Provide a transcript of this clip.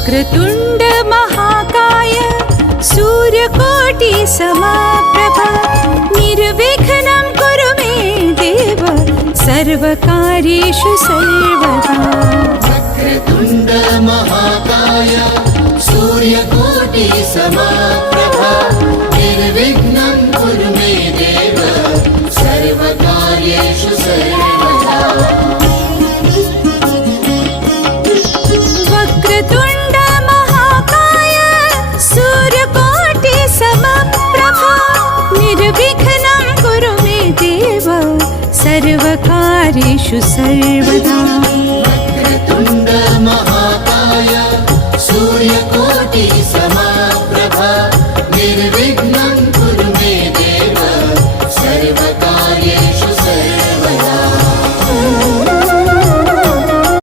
वक्रतुण्ड महाकाय सूर्यकोटि समप्रभा निर्विघ्नं कुरु मे देव सर्वकार्येषु सर्वदा। वक्रतुण्ड महाकाय सूर्यकोटि समप्रभा निर्विघ्नं कुरु मे देव सर्वकार्येषु सर्वदा। वक्रतुण्ड महाकाय सूर्यकोटि समप्रभा निर्विघ्नं कुरु मे देव सर्वकार्येषु सर्वदा।